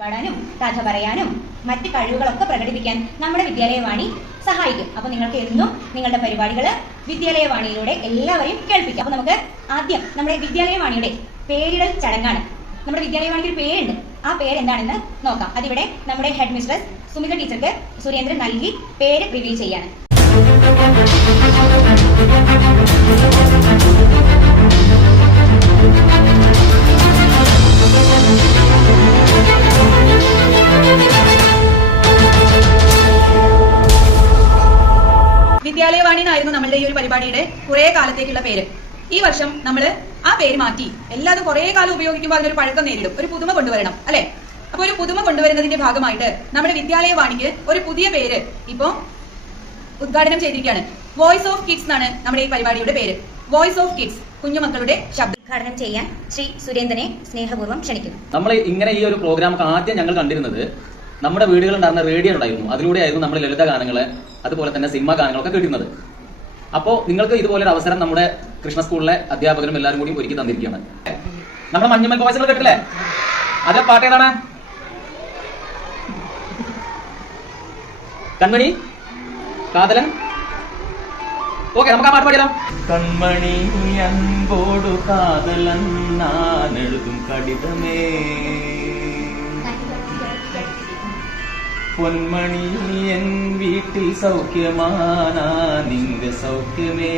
പാടാനും കഥ പറയാനും മറ്റ് കഴിവുകളൊക്കെ പ്രകടിപ്പിക്കാൻ നമ്മുടെ വിദ്യാലയവാണി സഹായിക്കും. അപ്പോൾ നിങ്ങൾക്ക് എന്നും നിങ്ങളുടെ പരിപാടികൾ വിദ്യാലയവാണിയിലൂടെ എല്ലാവരെയും കേൾപ്പിക്കാം. അപ്പോൾ നമുക്ക് ആദ്യം നമ്മുടെ വിദ്യാലയവാണിയുടെ പേരിടൽ ചടങ്ങാണ്. നമ്മുടെ വിദ്യാലയവാണിക്ക് ഒരു പേരുണ്ട്. ആ പേര് എന്താണെന്ന് നോക്കാം. അതിവിടെ നമ്മുടെ ഹെഡ് മിസ്ട്രസ് സുമിത ടീച്ചർക്ക് സുരേന്ദ്രൻ നൽകി പേര് റിവീൽ ചെയ്യാണ്. വിദ്യാലയവാണി എന്നായിരുന്നു നമ്മളുടെ ഈ ഒരു പരിപാടിയുടെ കുറെ കാലത്തേക്കുള്ള പേര്. ഈ വർഷം നമ്മൾ ആ പേര് മാറ്റി. എല്ലാതും കുറെ കാലം ഉപയോഗിക്കുമ്പോൾ അതിനൊരു പഴക്കം നേരിടും. ഒരു പുതുമ കൊണ്ടുവരണം അല്ലെ? അപ്പൊ ഒരു പുതുമ കൊണ്ടുവരുന്നതിന്റെ ഭാഗമായിട്ട് നമ്മുടെ വിദ്യാലയവാണിക്ക് ഒരു പുതിയ പേര് ഇപ്പോ ഉദ്ഘാടനം ചെയ്തിരിക്കുകയാണ്. വോയിസ് ഓഫ് കിഡ്സ് എന്നാണ് നമ്മുടെ ഈ പരിപാടിയുടെ പേര്. വോയിസ് ഓഫ് കിഡ്സ്, കുഞ്ഞുമക്കളുടെ ശബ്ദം. ഉദ്ഘാടനം ചെയ്യാൻ ശ്രീ സുരേന്ദ്രനെ സ്നേഹപൂർവ്വം ക്ഷണിക്കുന്നു. നമ്മൾ ഇങ്ങനെ ഈ ഒരു പ്രോഗ്രാം ആദ്യം ഞങ്ങൾ കണ്ടിരുന്നത് നമ്മുടെ വീടുകളുണ്ടായിരുന്ന റേഡിയോ ഉണ്ടായിരുന്നു. അതിലൂടെയായിരുന്നു നമ്മൾ ലളിത ഗാനങ്ങള് അതുപോലെ തന്നെ സിനിമ ഗാനങ്ങളൊക്കെ കേട്ടിരുന്നത്. അപ്പോൾ നിങ്ങൾക്ക് ഇതുപോലൊരു അവസരം നമ്മുടെ കൃഷ്ണ സ്കൂളിലെ അധ്യാപകരും എല്ലാവരും കൂടി ഒരുക്കി തന്നിരിക്കുകയാണ്. നമ്മുടെ മഞ്ഞമ്മൽ വോയിസുകൾ കേട്ടില്ലേ? അതേ പാട്ട് ഏതാണ്? കൺമണി കാതലൻ. ഓക്കെ, നമുക്ക് ആ പാട്ട് പാടിയാലോ? കൺമണി അൻപോടു കാതലൻ ഞാൻ എഴുതും കടിതമേ, പൊന്മണി എൻ വീട്ടിൽ സൗഖ്യമാനാ നിന്റെ സൗഖ്യമേ,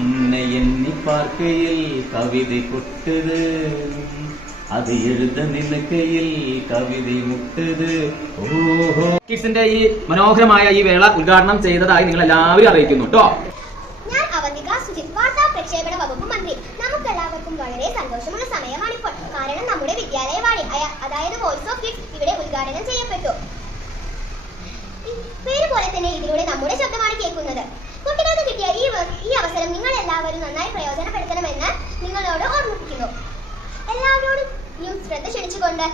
ഉന്നെ എണ്ണി പാർക്കയിൽ കവിത കൊട്ടത് അത് എഴുത നിലക്കയിൽ കവിത മുട്ടത്. ഓഹോ, കിഡ്സിന്റെ ഈ മനോഹരമായ ഈ വേള ഉദ്ഘാടനം ചെയ്തതായി നിങ്ങൾ എല്ലാവരും അറിയിക്കുന്നു കേട്ടോ. ഞാൻ അവന്തിക സുജിത്, വാർത്താ പ്രക്ഷേപണ വകുപ്പ് മന്ത്രി. നമുക്കെല്ലാവർക്കും വളരെ സന്തോഷമുള്ള സമയമാണിപ്പോൾ. കാരണം നമ്മുടെ വിദ്യാലയവാണി അതായത് വോയിസ് ഓഫ് കിഡ്സ് ഇവിടെ ഉദ്ഘാടനം ചെയ്യപ്പെട്ടു. പേര് പോലെ തന്നെ ഇതിലൂടെ നമ്മുടെ ശബ്ദമാണ് കേൾക്കുന്നത്. കുട്ടികൾക്ക് കിട്ടിയ ഈ അവസരം നിങ്ങൾ എല്ലാവരും നന്നായി പ്രയോജനപ്പെടുത്തണമെന്ന് നിങ്ങളോട് ഓർമ്മിപ്പിക്കുന്നു. എല്ലാവരോടും ശ്രദ്ധ ക്ഷണിച്ചുകൊണ്ട്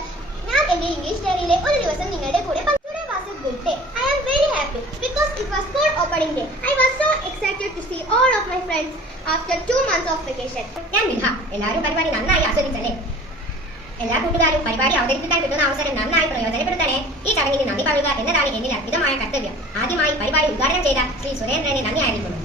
ഞാൻ എന്റെ ഇംഗ്ലീഷ് ഡയറിയിലെ ഒരു ദിവസം നിങ്ങളുടെ കൂടെ Today was a good day. I am very happy because it was school opening day. I was so excited to see all of my friends after 2 months of vacation. ഞാൻ മിൽഹ. എല്ലാവരും പരിപാടി നന്നായി ആസ്വദിച്ചല്ലേ? എല്ലാ കൂട്ടുകാരും പരിപാടി അവതരിപ്പിക്കാൻ കിട്ടുന്ന അവസരം നന്നായി പ്രയോജനപ്പെടുത്തണേ. ഈ ചടങ്ങിന് നന്ദി പറയുക എന്നതാണ് എന്നിൽ അർപ്പിതമായ കർത്തവ്യം. ആദ്യമായി പരിപാടി ഉദ്ഘാടനം ചെയ്ത ശ്രീ സുരേന്ദ്രനെ നന്ദി അറിയിക്കുന്നു.